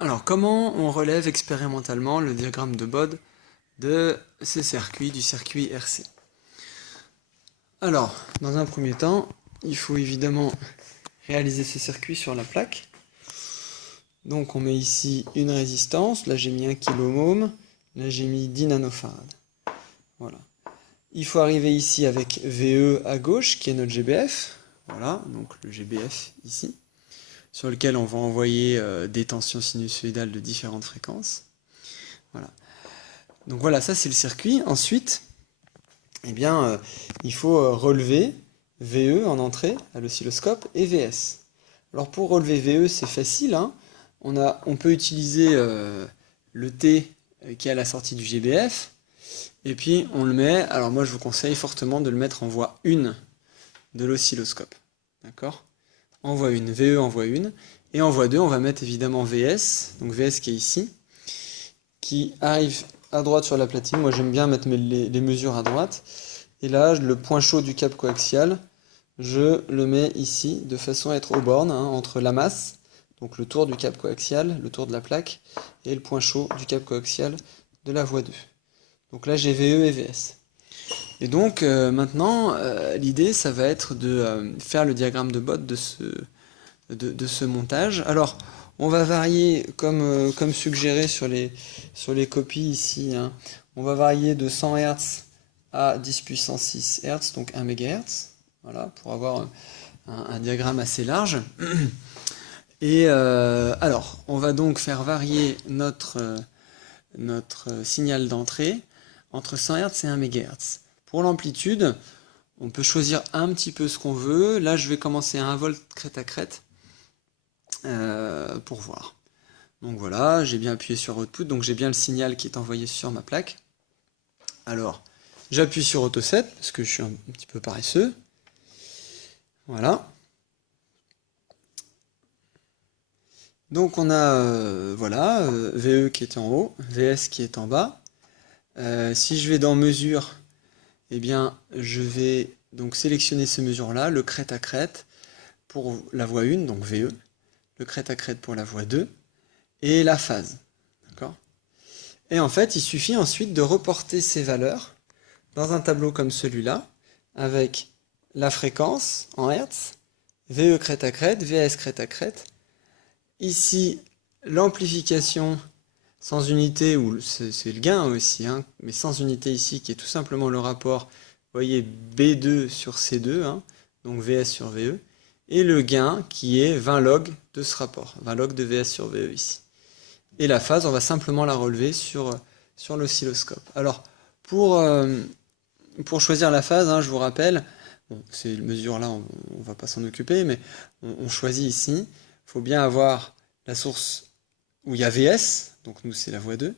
Alors, comment on relève expérimentalement le diagramme de Bode de ces circuits, du circuit RC? Alors, dans un premier temps, il faut évidemment réaliser ce circuit sur la plaque. Donc on met ici une résistance, là j'ai mis 1 kΩ, là j'ai mis 10 nanofarads. Voilà. Il faut arriver ici avec VE à gauche, qui est notre GBF. Voilà, donc le GBF ici, sur lequel on va envoyer des tensions sinusoïdales de différentes fréquences. Voilà. Donc voilà, ça c'est le circuit. Ensuite, eh bien, il faut relever VE en entrée à l'oscilloscope et VS. Alors pour relever VE, c'est facile, hein. On peut utiliser le T qui est à la sortie du GBF, et puis on le met, alors moi je vous conseille fortement de le mettre en voie 1 de l'oscilloscope. D'accord? En voie 1, VE en voie 1, et en voie 2, on va mettre évidemment VS, donc VS qui est ici, qui arrive à droite sur la platine. Moi j'aime bien mettre les mesures à droite, et là le point chaud du câble coaxial, je le mets ici de façon à être aux bornes, hein, entre la masse, donc le tour du câble coaxial, le tour de la plaque, et le point chaud du câble coaxial de la voie 2. Donc là j'ai VE et VS. Et donc maintenant, l'idée ça va être de faire le diagramme de Bode de ce montage. Alors, on va varier, comme suggéré sur les copies ici, hein, on va varier de 100 Hz à 10 puissance 6 Hz, donc 1 MHz, voilà, pour avoir un diagramme assez large. Et alors, on va donc faire varier notre signal d'entrée entre 100 Hz et 1 MHz. Pour l'amplitude, on peut choisir un petit peu ce qu'on veut. Là, je vais commencer à 1 volt crête à crête pour voir. Donc voilà, j'ai bien appuyé sur Output, donc j'ai bien le signal qui est envoyé sur ma plaque. Alors, j'appuie sur Auto 7 parce que je suis un petit peu paresseux. Voilà. Donc on a voilà, VE qui est en haut, VS qui est en bas. Si je vais dans mesure, eh bien je vais donc sélectionner ces mesures-là, le crête à crête pour la voie 1, donc VE, le crête à crête pour la voie 2, et la phase. D'accord ? Et en fait, il suffit ensuite de reporter ces valeurs dans un tableau comme celui-là, avec la fréquence en Hertz, VE crête à crête, VS crête à crête. Ici, l'amplification sans unité, ou c'est le gain aussi, hein, mais sans unité ici, qui est tout simplement le rapport, vous voyez, B2 sur C2, hein, donc VS sur VE, et le gain qui est 20 log de ce rapport, 20 log de VS sur VE ici. Et la phase, on va simplement la relever sur l'oscilloscope. Alors, pour choisir la phase, hein, je vous rappelle, bon, ces mesures-là, on ne va pas s'en occuper, mais on choisit ici. Il faut bien avoir la source où il y a VS, donc nous c'est la voie 2.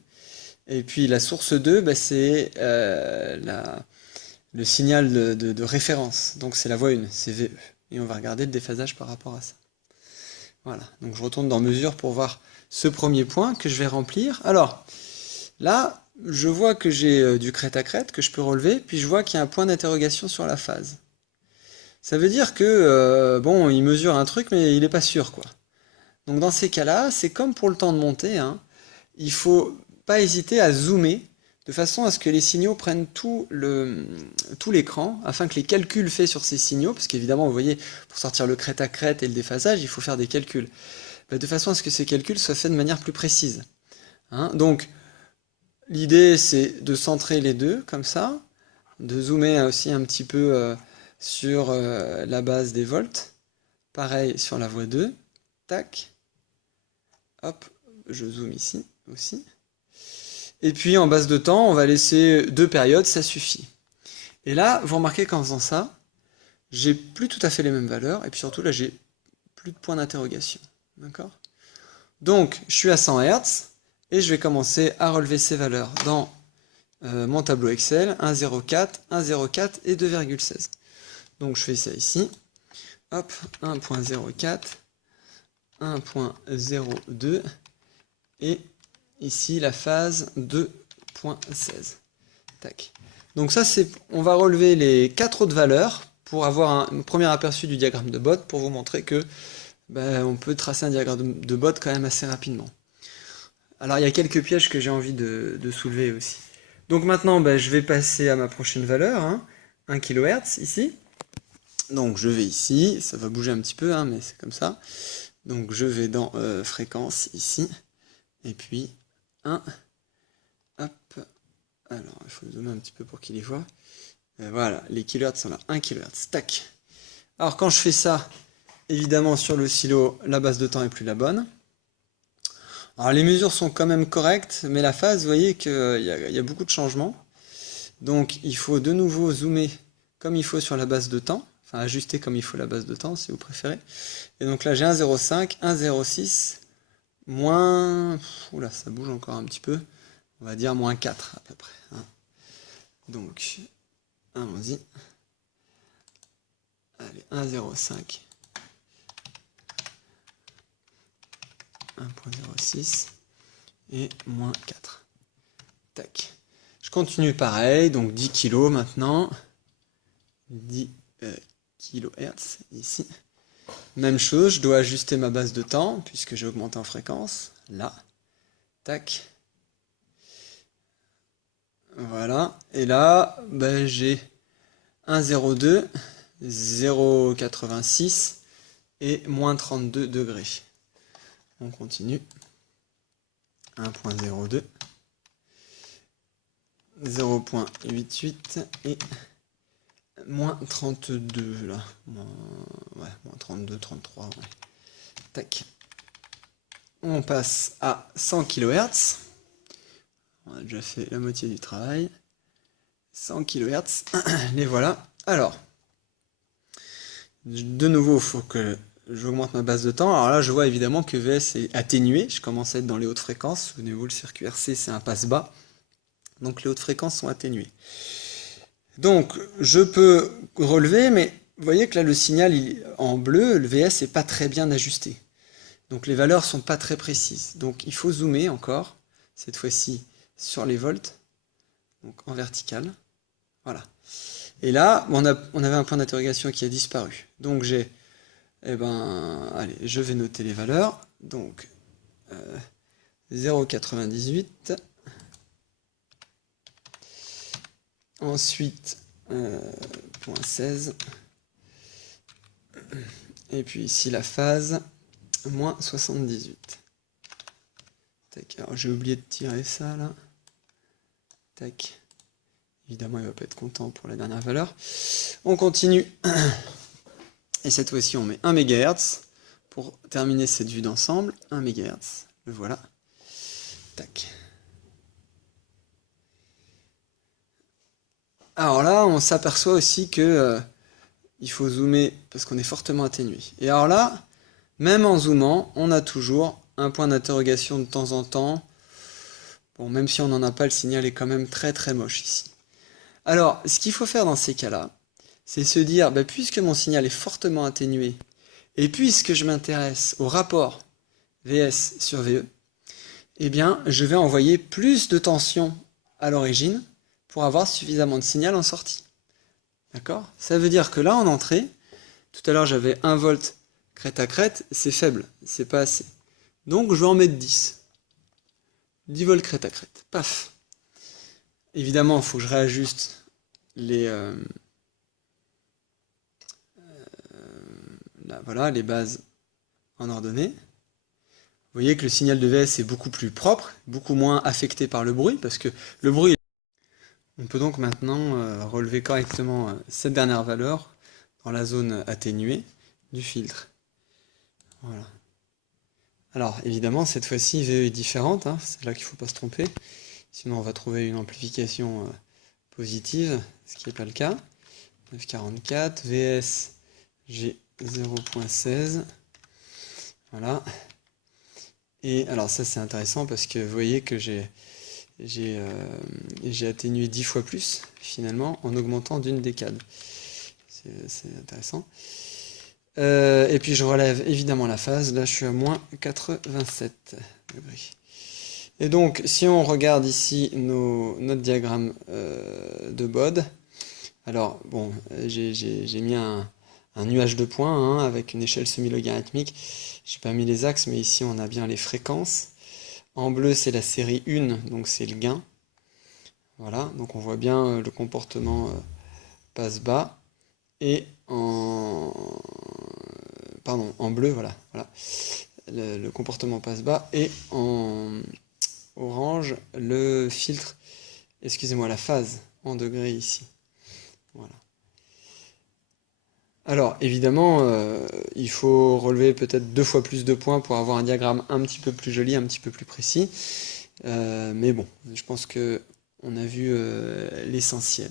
Et puis la source 2, bah, c'est le signal de référence, donc c'est la voie 1, c'est VE. Et on va regarder le déphasage par rapport à ça. Voilà, donc je retourne dans mesure pour voir ce premier point que je vais remplir. Alors, là, je vois que j'ai du crête à crête que je peux relever, puis je vois qu'il y a un point d'interrogation sur la phase. Ça veut dire que, bon, il mesure un truc, mais il n'est pas sûr, quoi. Donc dans ces cas-là, c'est comme pour le temps de montée, hein, il faut pas hésiter à zoomer, de façon à ce que les signaux prennent tout l'écran, afin que les calculs faits sur ces signaux, parce qu'évidemment, vous voyez, pour sortir le crête à crête et le déphasage, il faut faire des calculs, de façon à ce que ces calculs soient faits de manière plus précise. Hein. Donc, l'idée, c'est de centrer les deux, comme ça, de zoomer aussi un petit peu sur la base des volts. Pareil sur la voie 2. Tac. Hop, je zoome ici aussi. Et puis en base de temps, on va laisser 2 périodes, ça suffit. Et là, vous remarquez qu'en faisant ça, j'ai plus tout à fait les mêmes valeurs, et puis surtout là, j'ai plus de points d'interrogation. D'accord ? Donc, je suis à 100 Hz, et je vais commencer à relever ces valeurs dans mon tableau Excel, 1,04, 1,04 et 2,16. Donc je fais ça ici. Hop, 1.04, 1.02, et ici la phase 2.16. Tac. Donc ça, on va relever les 4 autres valeurs pour avoir un premier aperçu du diagramme de Bode, pour vous montrer que on peut tracer un diagramme de Bode quand même assez rapidement. Alors il y a quelques pièges que j'ai envie de soulever aussi. Donc maintenant, bah, je vais passer à ma prochaine valeur, hein, 1 kHz ici. Donc je vais ici, ça va bouger un petit peu, hein, mais c'est comme ça. Donc je vais dans fréquence ici, et puis 1, hop, alors il faut zoomer un petit peu pour qu'il les voit. Voilà, les kilohertz sont là, 1 kHz, tac. Alors quand je fais ça, évidemment sur le silo, la base de temps est plus la bonne. Alors les mesures sont quand même correctes, mais la phase, vous voyez qu'il y a beaucoup de changements. Donc il faut de nouveau zoomer comme il faut sur la base de temps, enfin ajuster comme il faut la base de temps si vous préférez. Et donc là j'ai 1,05, 1,06, moins... Oula, ça bouge encore un petit peu. On va dire moins 4 à peu près, hein. Donc, allons-y. Allez, 1,05. 1,06 et moins 4. Tac. Je continue pareil, donc 10 kg maintenant. 10 kHz ici. Même chose, je dois ajuster ma base de temps puisque j'ai augmenté en fréquence. Là. Tac. Voilà. Et là, ben, j'ai 1,02, 0,86 et moins 32 degrés. On continue. 1,02, 0,88 et moins 32 là. Ouais, moins 32, 33. Ouais. Tac. On passe à 100 kHz. On a déjà fait la moitié du travail. 100 kHz. Les voilà. Alors, de nouveau, il faut que j'augmente ma base de temps. Alors là, je vois évidemment que VS est atténué. Je commence à être dans les hautes fréquences. Souvenez-vous, le circuit RC, c'est un passe-bas. Donc les hautes fréquences sont atténuées. Donc, je peux relever, mais vous voyez que là, le signal en bleu, le VS n'est pas très bien ajusté. Donc les valeurs sont pas très précises. Donc il faut zoomer encore, cette fois-ci sur les volts, donc en vertical. Voilà. Et là, on avait un point d'interrogation qui a disparu. Donc j'ai, allez, je vais noter les valeurs. Donc 0,98. Ensuite, 0,16. Et puis ici la phase, moins 78. Tac, alors j'ai oublié de tirer ça là. Tac. Évidemment, il va pas être content pour la dernière valeur. On continue. Et cette fois-ci, on met 1 MHz pour terminer cette vue d'ensemble. 1 MHz, le voilà. Tac. Alors là, on s'aperçoit aussi que il faut zoomer parce qu'on est fortement atténué. Et alors là, même en zoomant, on a toujours un point d'interrogation de temps en temps. Bon, même si on n'en a pas, le signal est quand même très très moche ici. Alors, ce qu'il faut faire dans ces cas-là, c'est se dire, puisque mon signal est fortement atténué, et puisque je m'intéresse au rapport VS sur VE, eh bien, je vais envoyer plus de tension à l'origine pour avoir suffisamment de signal en sortie. D'accord? Ça veut dire que là, en entrée, tout à l'heure j'avais 1 volt crête à crête, c'est faible, c'est pas assez. Donc je vais en mettre 10. 10 volts crête à crête. Paf! Évidemment, il faut que je réajuste voilà, les bases en ordonnée. Vous voyez que le signal de VS est beaucoup plus propre, beaucoup moins affecté par le bruit, parce que le bruit... On peut donc maintenant relever correctement cette dernière valeur dans la zone atténuée du filtre. Voilà. Alors évidemment, cette fois-ci, VE est différente, hein, c'est là qu'il ne faut pas se tromper. Sinon, on va trouver une amplification positive, ce qui n'est pas le cas. 944, VS, j'ai 0,16. Voilà. Et alors ça, c'est intéressant parce que vous voyez que j'ai atténué 10 fois plus, finalement, en augmentant d'une décade. C'est intéressant. Et puis je relève évidemment la phase, là je suis à moins 87 degrés. Et donc, si on regarde ici notre diagramme de Bode, alors, bon, j'ai mis un nuage de points hein, avec une échelle semi-logarithmique. J'ai pas mis les axes, mais ici on a bien les fréquences. En bleu, c'est la série 1, donc c'est le gain. Voilà, donc on voit bien le comportement passe-bas. Et en bleu, voilà, le comportement passe-bas. Et en orange, le filtre, excusez-moi, la phase en degrés ici. Voilà. Alors, évidemment, il faut relever peut-être 2 fois plus de points pour avoir un diagramme un petit peu plus joli, un petit peu plus précis. Mais bon, je pense que on a vu l'essentiel.